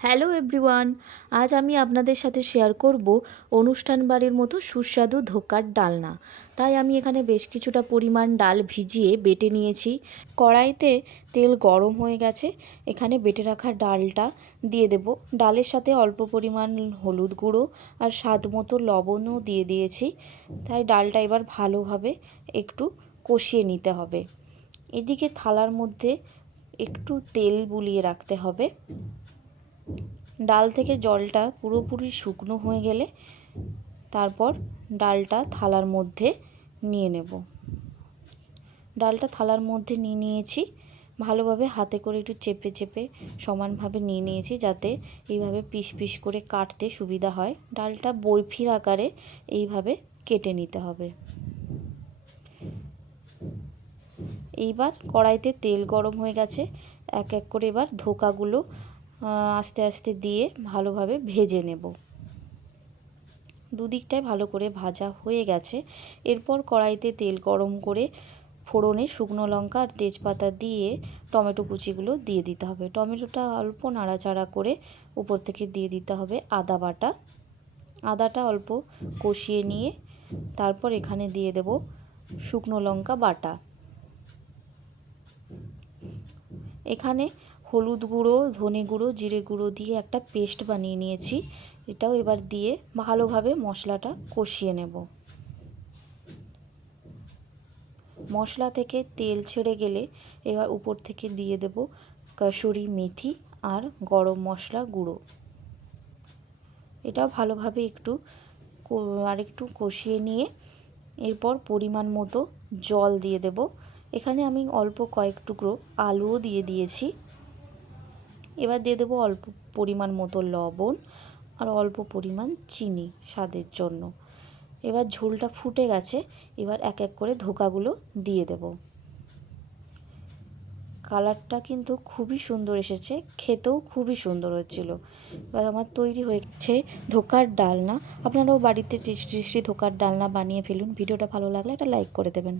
Hello everyone, আজ আমি আপনাদের সাথে শেয়ার করব অনুষ্ঠান বাড়ির মতো সুস্বাদু ধোকার ডালনা। তাই আমি এখানে বেশ কিছুটা পরিমাণ ডাল ভিজিয়ে বেটে নিয়েছি। কড়াইতে তেল গরম হয়ে গেছে, এখানে বেটে রাখা ডালটা দিয়ে দেব। ডালের সাথে অল্প পরিমাণ হলুদ গুঁড়ো আর স্বাদ মতো লবণও দিয়ে দিয়েছি। তাই ডালটা এবার ভালোভাবে একটু কষিয়ে নিতে হবে। এদিকে থালার মধ্যে একটু তেল বুলিয়ে রাখতে হবে। ডাল থেকে জলটা পুরোপুরি শুকনো হয়ে গেলে তারপর ডালটা থালার মধ্যে নিয়ে নেব। ডালটা থালার মধ্যে নিয়ে নিয়েছি, ভালোভাবে হাতে করে একটু চেপে চেপে সমানভাবে নিয়ে নিয়েছি, যাতে এইভাবে পিস পিস করে কাটতে সুবিধা হয়। ডালটা বরফির আকারে এইভাবে কেটে নিতে হবে। এইবার কড়াইতে তেল গরম হয়ে গেছে, এক এক করে এবার ধোকাগুলো আস্তে আস্তে দিয়ে ভালোভাবে ভেজে নেব। দুদিকটাই ভালো করে ভাজা হয়ে গেছে। এরপর কড়াইতে তেল গরম করে ফোড়নে শুকনো লঙ্কা আর তেজপাতা দিয়ে টমেটো কুচিগুলো দিয়ে দিতে হবে। টমেটোটা অল্প নাড়াচাড়া করে উপর থেকে দিয়ে দিতে হবে আদা বাটা। আদাটা অল্প কষিয়ে নিয়ে তারপর এখানে দিয়ে দেব শুকনো লঙ্কা বাটা। এখানে হলুদ গুঁড়ো, ধনে গুঁড়ো, জিরে গুঁড়ো দিয়ে একটা পেস্ট বানিয়ে নিয়েছি। এটাও এবার দিয়ে ভালোভাবে মশলাটা কষিয়ে নেব। মশলা থেকে তেল ছেড়ে গেলে এবার উপর থেকে দিয়ে দেব কসুরি মেথি আর গরম মশলা গুঁড়ো। এটা ভালোভাবে আরেকটু কষিয়ে নিয়ে এরপর পরিমাণ মতো জল দিয়ে দেব। এখানে আমি অল্প কয়েক টুকরো আলুও দিয়ে দিয়েছি। এবার দিয়ে দেবো অল্প পরিমাণ মতো লবণ আর অল্প পরিমাণ চিনি স্বাদের জন্য। এবার ঝোলটা ফুটে গেছে, এবার এক এক করে ধোকাগুলো দিয়ে দেব। কালারটা কিন্তু খুবই সুন্দর এসেছে, খেতেও খুবই সুন্দর হচ্ছিল। এবার আমার তৈরি হয়েছে ধোকার ডালনা। আপনারাও বাড়িতে টেস্টি টেস্টি ধোকার ডালনা বানিয়ে ফেলুন। ভিডিওটা ভালো লাগলে একটা লাইক করে দেবেন।